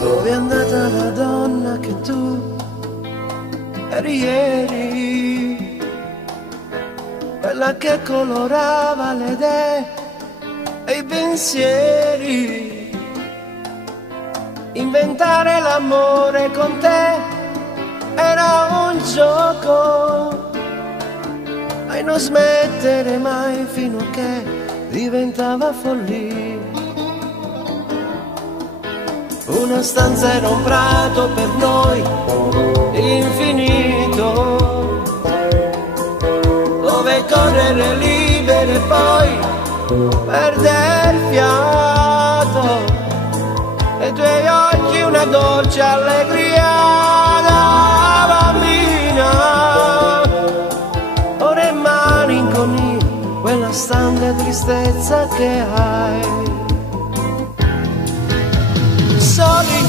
Dove è andata la donna che tu eri ieri? Quella che colorava le idee e i pensieri. Inventare l'amore con te era un gioco, e non smettere mai fino a che diventava follia. Una stanza era un prato per noi infinito, dove correre liberi e poi perdere fiato, e i tuoi occhi una dolce allegria da bambina, ora è malinconia, quella stante tristezza che hai. Soli,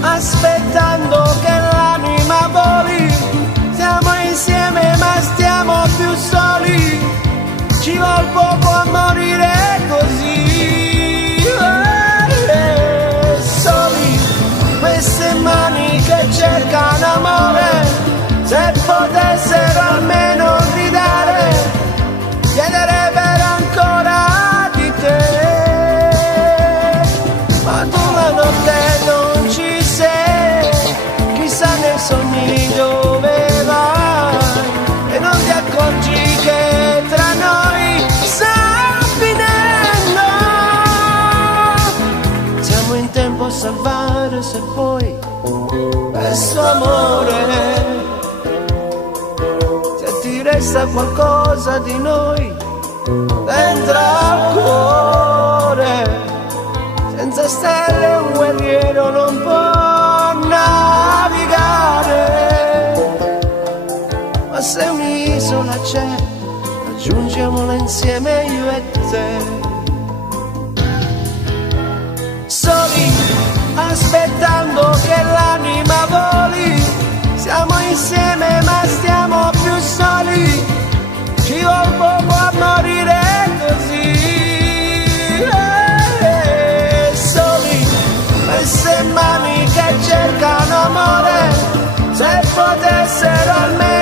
aspettando che l'anima voli, siamo insieme ma stiamo più soli, ci vuol poco a morire così. Soli, queste mani che cercano amore, se potessero almeno gridare, chiederebbero ancora di te. Ma tu la notte non ci sei, chissà nei sogni dove vai, e non ti accorgi che tra noi sta finendo. Siamo in tempo a salvare, se poi questo amore, se ti resta qualcosa di noi dentro al cuore. Senza stelle un guerriero non può navigare, ma se un'isola c'è, raggiungiamola insieme io e te. Soli, aspettando che l'anima voli, siamo insieme ma stiamo più soli, ci vuol poco a morire così. Queste mani che cercano amore, se potessero almeno